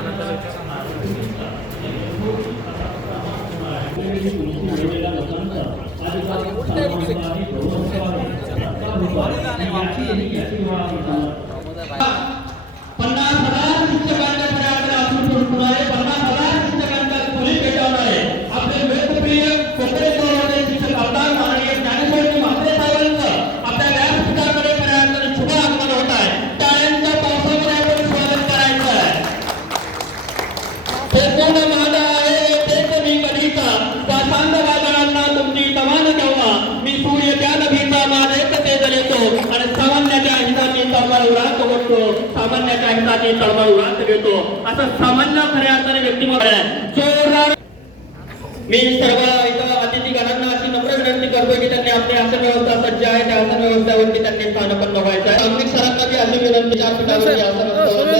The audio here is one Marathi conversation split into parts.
ಆನಂದ ते कोण माझा आहे तेच मी कधीचा तुमची केव्हा मी सूर्य त्या नभीचा माझे कसे जलेतो आणि सामान्याच्या हिताची तळमळ उरात ओढतो सामान्याच्या हिताची तळमळ उरात असं सामान्य खऱ्या अर्थाने व्यक्तिमत्व आहे जोरदार मी सर्व इथं अतिथीगणांना अशी नम्र विनंती करतो की त्यांनी आपली आसन व्यवस्था सज्ज आहे त्या आसन व्यवस्थेवरती त्यांनी स्थानपन्न व्हायचं आहे सरांना अशी विनंती चार फुटावरती आसन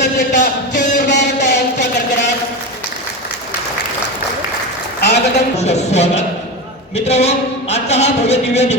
विभूतीसाठी पुन्हा एकदा आगतम स्वागत. मित्रांनो आजचा हा भव्य दिव्य